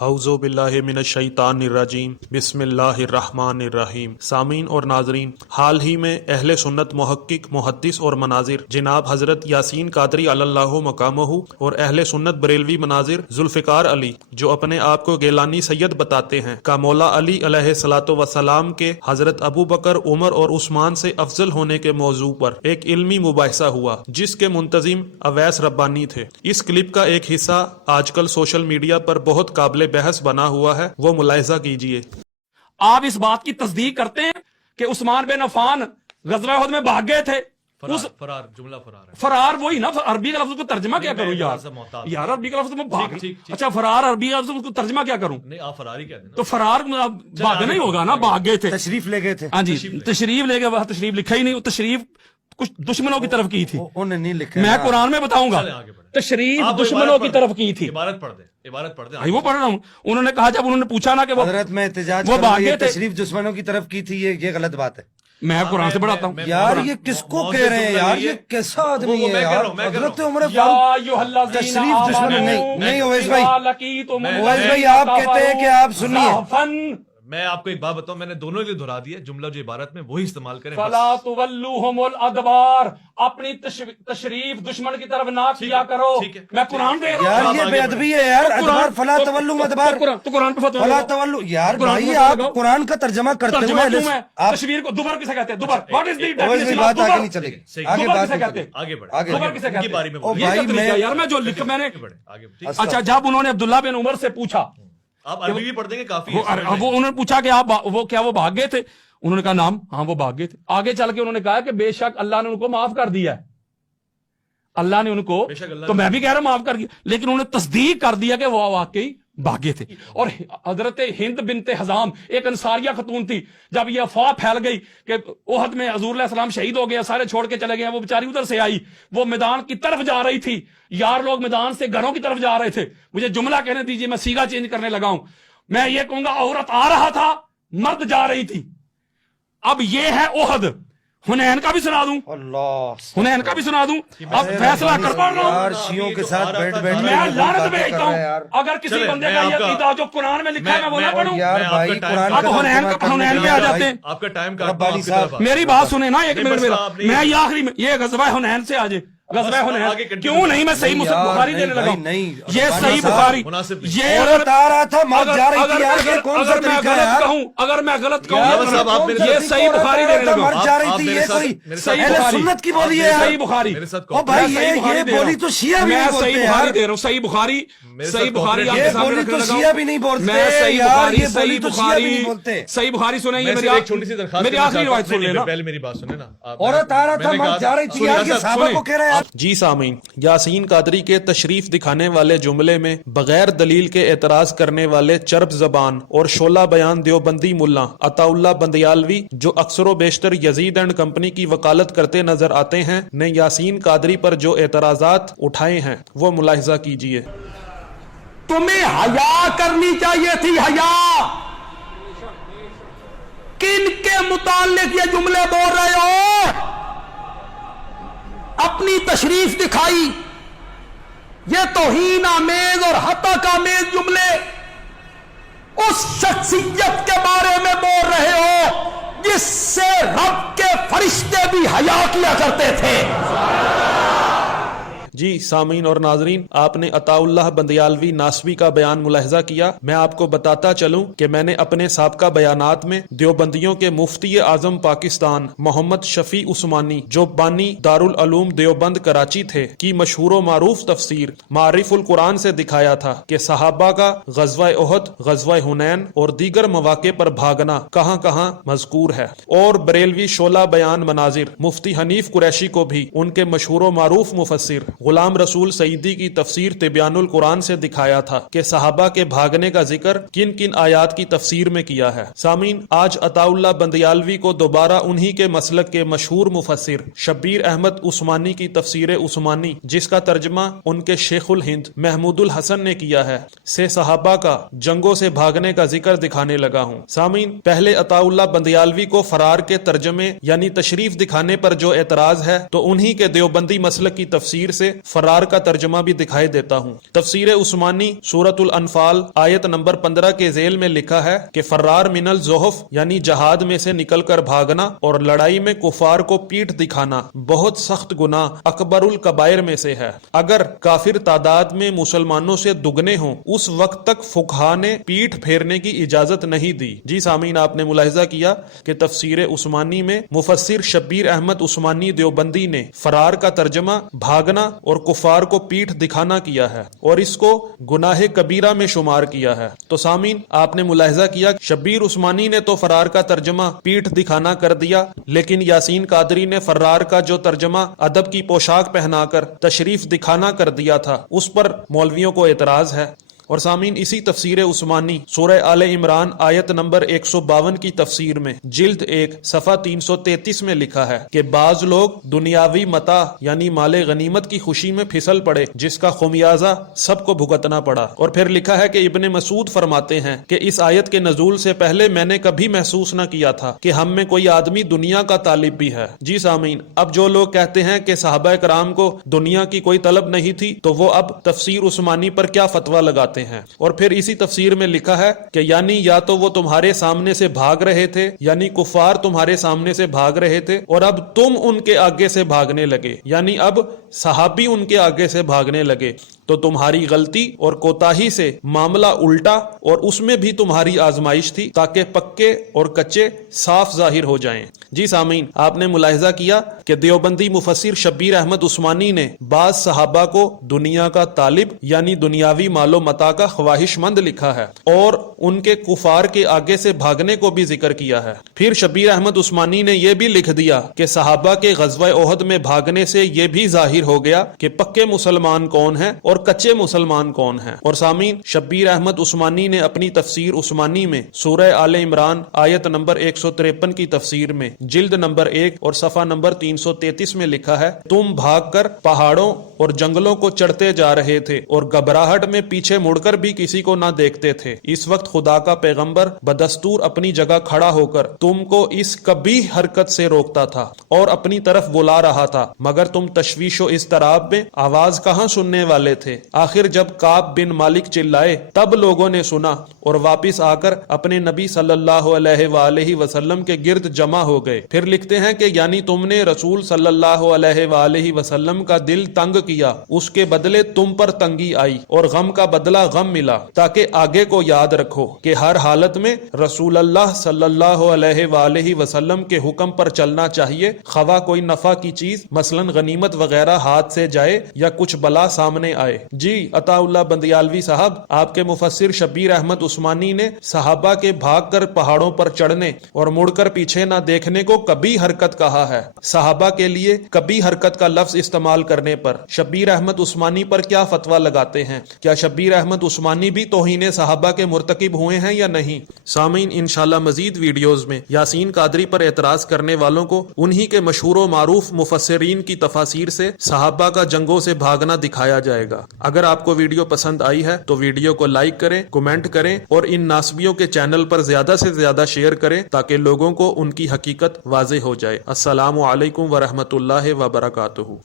اعوذ باللہ من الشیطان الرجیم بسم اللہ الرحمن الرحیم۔ سامعین اور ناظرین، حال ہی میں اہل سنت محقق، محدث اور مناظر جناب حضرت یاسین قادری علی اللہ مقامہ اور اہل سنت بریلوی مناظر ذوالفقار علی، جو اپنے آپ کو گیلانی سید بتاتے ہیں، کا مولا علی علیہ الصلوۃ والسلام کے حضرت ابو بکر، عمر اور عثمان سے افضل ہونے کے موضوع پر ایک علمی مباحثہ ہوا، جس کے منتظم اویس ربانی تھے۔ اس کلپ کا ایک حصہ آج کل سوشل میڈیا پر بہت قابل بحث بنا ہوا ہے، وہ ملاحظہ کیجئے۔ آپ اس بات کی تصدیق کرتے ہیں کہ عثمان بن عفان غزوہ احد میں بھاگ گئے تھے؟ فرار جملہ فرار ہے۔ فرار وہی نا، عربی کا لفظ کو ترجمہ کیا کروں یار عربی کا لفظ میں بھاگ، اچھا فرار عربی کا لفظ کو ترجمہ کیا کروں؟ نہیں آپ فرار ہی کہتے ہیں تو فرار بھاگنا ہی ہوگا نا، بھاگ گئے تھے، تشریف لے گئے تھے۔ ہاں جی تشریف لے گئے، وہاں تشریف لکھا ہی نہیں، وہ تشریف کچھ دشمنوں کی طرف کی تھی، انہوں نے نہیں لکھا، میں قرآن میں بتاؤں گا، تشریف دشمنوں کی طرف کی تھی۔ عبارت پڑھ دیں، عبارت پڑھ دیں۔ وہ پڑھ رہا ہوں، انہوں نے کہا، جب انہوں نے پوچھا نا کہ وہ حضرت میں احتجاج وہ کروں، بھاگ یہ گئے تھے، تشریف دشمنوں کی طرف کی تھی، یہ غلط بات ہے۔ میں قرآن سے پڑھاتا ہوں یار یہ کس کو کہہ رہے ہیں یار، یہ کیسا آدمی ہے یار؟ حضرت عمر فاروق تشریف دشمن نہیں اویس بھائی، اویس بھائی آپ کہتے ہیں کہ آپ سنیے، میں آپ کو ایک بات بتاؤں، میں نے دونوں کے لیے دہرا دیا، جملہ جو عبارت میں وہی استعمال کریں۔ فلا تولوہم الادبار، اپنی تشریف دشمن کی طرف نہ کیا کرو۔ میں قرآن دے رہا ہوں یار یہ بے ادبی ہے یار، ادبار فلا تولو ادبار، تو قرآن پہ فتویٰ فلا تولو یار بھائی، آپ قرآن کا ترجمہ کرتے ہوئے آپ تشویر کو دوبر کسے کہتے ہیں؟ دوبر، واٹ از دی اویس بھائی بات آگے نہیں چلے گی، آگے بات نہیں چلے گی، آگے بڑھیں، آگے دوبر کسے کہتے بارے ہیں؟ میں یہ کیا طریقہ ہے یار، میں جو لکھ میں نے، اچھا جب انہوں نے عبداللہ بن عمر سے پوچھا، آپ عربی بھی پڑھ دیں گے کافی ہے۔ وہ انہوں نے پوچھا کہ آپ وہ کیا وہ بھاگ گئے تھے؟ انہوں نے کہا نام، ہاں وہ بھاگ گئے تھے۔ آگے چل کے انہوں نے کہا کہ بے شک اللہ نے ان کو معاف کر دیا ہے، اللہ نے ان کو، تو میں بھی کہہ رہا ہوں معاف کر دیا، لیکن انہوں نے تصدیق کر دیا کہ وہ واقعی بھاگے تھے۔ اور حضرت ہند بنت حزام ایک انصاریہ خاتون تھی، جب یہ افواہ پھیل گئی کہ احد میں حضور علیہ السلام شہید ہو گئے، سارے چھوڑ کے چلے گئے، وہ بیچاری ادھر سے آئی، وہ میدان کی طرف جا رہی تھی، یار لوگ میدان سے گھروں کی طرف جا رہے تھے، مجھے جملہ کہنے دیجیے، میں سیگا چینج کرنے لگا ہوں، میں یہ کہوں گا عورت آ رہا تھا، مرد جا رہی تھی۔ اب یہ ہے احد، حنین کا بھی سنا دوں، حنین کا بھی سنا دوں، اب فیصلہ کر پا رہا یار ہوں، شیعوں کے ساتھ بیٹھ بیٹھ میں لعنت بھیجتا ہوں اگر کسی بندے کا یہ عقیدہ جو قرآن میں لکھا ہے میں وہ نہ پڑھوں۔ یار بھائی قرآن اب حنین پہ آ جاتے ہیں، آپ کا ٹائم ربانی صاحب میری بات سنیں نا ایک منٹ میرا، میں یہ آخری میں یہ غزوہ حنین سے آجے، غزوہ حنین کیوں نہیں، میں صحیح مسلم بخاری دینے لگا ہوں، یہ صحیح بخاری، یہ عورت آ رہا تھا، مرد جا رہی تھی، یار یہ کون سا اگر میں طریقہ ہے غلط یار؟ کہوں، اگر میں غلط کہوں، یہ صحیح بخاری دینے لگا ہوں، مرد جا رہی تھی، یہ کوئی صحیح اہل بخاری، سنت کی بولی ہے صحیح بخاری، او بھائی یہ بولی تو شیعہ بھی نہیں بولتے صحیح یار، بخاری دے رہا ہوں، صحیح بخاری، صحیح بخاری آپ یہ کے سامنے بولی رکھنے تو لگا ہوں، شیعہ بھی نہیں بولتے میں صحیح یار، بخاری، یہ بولی صحیح تو شیعہ بھی بخاری، نہیں بولتے۔ صحیح بخاری سنیں، یہ میری ایک چھوٹی سی درخواست، میری آخری روایت سن لینا، پہلے میری بات سنیں نا۔ عورت آ رہا تھا، مرد جا رہی تھی، یار یہ صحابہ کو کہہ رہے ہیں۔ جی سامعین، یاسین قادری کے تشریف دکھانے والے جملے میں بغیر دلیل کے اعتراض کرنے والے چرب زبان اور شعلہ بیان دیوبندی ملا عطا اللہ بندیالوی، جو اکثر و بیشتر یزید اینڈ کمپنی کی وکالت کرتے نظر آتے ہیں، نے یاسین قادری پر جو اعتراضات اٹھائے ہیں وہ ملاحظہ کیجیے۔ تمہیں حیا کرنی چاہیے تھی، حیا، کن کے متعلق یہ جملے بول رہے ہو؟ اپنی تشریف دکھائی، یہ توہین آمیز اور ہتک آمیز جملے اس شخصیت کے بارے میں بول رہے ہو جس سے رب کے فرشتے بھی حیا کیا کرتے تھے۔ جی سامعین اور ناظرین، آپ نے عطا اللہ بندیالوی ناسوی کا بیان ملاحظہ کیا۔ میں آپ کو بتاتا چلوں کہ میں نے اپنے سابقہ بیانات میں دیوبندیوں کے مفتی اعظم پاکستان محمد شفیع عثمانی، جو بانی دارالعلوم دیوبند کراچی تھے، کی مشہور و معروف تفسیر معارف القرآن سے دکھایا تھا کہ صحابہ کا غزوہ احد، غزوہ حنین اور دیگر مواقع پر بھاگنا کہاں کہاں مذکور ہے، اور بریلوی شعلہ بیان مناظر مفتی حنیف قریشی کو بھی ان کے مشہور و معروف مفسر غلام رسول سعیدی کی تفسیر تبیان القرآن سے دکھایا تھا کہ صحابہ کے بھاگنے کا ذکر کن کن آیات کی تفسیر میں کیا ہے۔ سامعین، آج عطا اللہ بندیالوی کو دوبارہ انہی کے مسلک کے مشہور مفسر شبیر احمد عثمانی کی تفسیر عثمانی، جس کا ترجمہ ان کے شیخ الہند محمود الحسن نے کیا ہے، سے صحابہ کا جنگوں سے بھاگنے کا ذکر دکھانے لگا ہوں۔ سامعین، پہلے عطا اللہ بندیالوی کو فرار کے ترجمے یعنی تشریف دکھانے پر جو اعتراض ہے، تو انہی کے دیوبندی مسلک کی تفسیر سے فرار کا ترجمہ بھی دکھائی دیتا ہوں۔ تفسیر عثمانی سورۃ الانفال آیت نمبر 15 کے ذیل میں لکھا ہے کہ فرار من الزحف یعنی جہاد میں سے نکل کر بھاگنا اور لڑائی میں کفار کو پیٹھ دکھانا بہت سخت گناہ اکبر الکبائر میں سے ہے۔ اگر کافر تعداد میں مسلمانوں سے دگنے ہوں اس وقت تک فقہا نے پیٹھ پھیرنے کی اجازت نہیں دی۔ جی سامعین، آپ نے ملاحظہ کیا کہ تفسیر عثمانی میں مفسر شبیر احمد عثمانی دیوبندی نے فرار کا ترجمہ بھاگنا اور کفار کو پیٹھ دکھانا کیا ہے اور اس کو گناہ کبیرہ میں شمار کیا ہے۔ تو سامعین، آپ نے ملاحظہ کیا شبیر عثمانی نے تو فرار کا ترجمہ پیٹھ دکھانا کر دیا، لیکن یاسین قادری نے فرار کا جو ترجمہ ادب کی پوشاک پہنا کر تشریف دکھانا کر دیا تھا اس پر مولویوں کو اعتراض ہے۔ اور سامعین، اسی تفسیر عثمانی سورہ آل عمران آیت نمبر 152 کی تفسیر میں جلد 1 صفحہ 333 میں لکھا ہے کہ بعض لوگ دنیاوی متاع یعنی مال غنیمت کی خوشی میں پھسل پڑے جس کا خمیازہ سب کو بھگتنا پڑا۔ اور پھر لکھا ہے کہ ابن مسعود فرماتے ہیں کہ اس آیت کے نزول سے پہلے میں نے کبھی محسوس نہ کیا تھا کہ ہم میں کوئی آدمی دنیا کا طالب بھی ہے۔ جی سامعین، اب جو لوگ کہتے ہیں کہ صحابہ کرام کو دنیا کی کوئی طلب نہیں تھی تو وہ اب تفسیر عثمانی پر کیا فتویٰ لگاتے ہیں۔ اور پھر اسی تفسیر میں لکھا ہے کہ یعنی یا تو وہ تمہارے سامنے سے بھاگ رہے تھے یعنی کفار تمہارے سامنے سے بھاگ رہے تھے اور اب تم ان کے آگے سے بھاگنے لگے یعنی اب صحابی ان کے آگے سے بھاگنے لگے تو تمہاری غلطی اور کوتاہی سے معاملہ الٹا اور اس میں بھی تمہاری آزمائش تھی تاکہ پکے اور کچے صاف ظاہر ہو جائیں۔ جی سامعین، آپ نے ملاحظہ کیا کہ دیوبندی مفسر شبیر احمد عثمانی نے بعض صحابہ کو دنیا کا طالب یعنی دنیاوی مال و متاع کا خواہش مند لکھا ہے اور ان کے کفار کے آگے سے بھاگنے کو بھی ذکر کیا ہے۔ پھر شبیر احمد عثمانی نے یہ بھی لکھ دیا کہ صحابہ کے غزوہ احد میں بھاگنے سے یہ بھی ظاہر ہو گیا کہ پکے مسلمان کون ہیں اور کچے مسلمان کون ہیں۔ اور سامعین، شبیر احمد عثمانی نے اپنی تفسیر عثمانی میں سورہ آل عمران آیت نمبر 153 کی تفسیر میں جلد نمبر 1 اور صفحہ نمبر 333 میں لکھا ہے تم بھاگ کر پہاڑوں اور جنگلوں کو چڑھتے جا رہے تھے اور گھبراہٹ میں پیچھے مڑ کر بھی کسی کو نہ دیکھتے تھے۔ اس وقت خدا کا پیغمبر بدستور اپنی جگہ کھڑا ہو کر تم کو اس کبھی حرکت سے روکتا تھا اور اپنی طرف بلا رہا تھا، مگر تم تشویش و اضطراب میں آواز کہاں سننے والے تھے۔ آخر جب کعب بن مالک چلائے تب لوگوں نے سنا اور واپس آ کر اپنے نبی صلی اللہ علیہ وآلہ وسلم کے گرد جمع ہو گئے۔ پھر لکھتے ہیں کہ یعنی تم نے رسول صلی اللہ علیہ وآلہ وسلم کا دل تنگ کیا، اس کے بدلے تم پر تنگی آئی اور غم کا بدلہ غم ملا، تاکہ آگے کو یاد رکھو کہ ہر حالت میں رسول اللہ صلی اللہ علیہ وآلہ وسلم کے حکم پر چلنا چاہیے، خواہ کوئی نفع کی چیز مثلا غنیمت وغیرہ ہاتھ سے جائے یا کچھ بلا سامنے آئے۔ جی عطا اللہ بندیالوی صاحب، آپ کے مفسر شبیر احمد عثمانی نے صحابہ کے بھاگ کر پہاڑوں پر چڑھنے اور مڑ کر پیچھے نہ دیکھنے کو کبھی حرکت کہا ہے۔ صحابہ کے لیے کبھی حرکت کا لفظ استعمال کرنے پر شبیر احمد عثمانی پر کیا فتویٰ لگاتے ہیں؟ کیا شبیر احمد عثمانی بھی توہین صحابہ کے مرتکب ہوئے ہیں یا نہیں؟ سامعین، انشاءاللہ مزید ویڈیوز میں یاسین قادری پر اعتراض کرنے والوں کو انہی کے مشہور و معروف مفسرین کی تفاسیر سے صحابہ کا جنگوں سے بھاگنا دکھایا جائے گا۔ اگر آپ کو ویڈیو پسند آئی ہے تو ویڈیو کو لائک کریں، کمنٹ کریں اور ان ناسبیوں کے چینل پر زیادہ سے زیادہ شیئر کریں تاکہ لوگوں کو ان کی حقیقت واضح ہو جائے۔ السلام علیکم ورحمۃ اللہ وبرکاتہ۔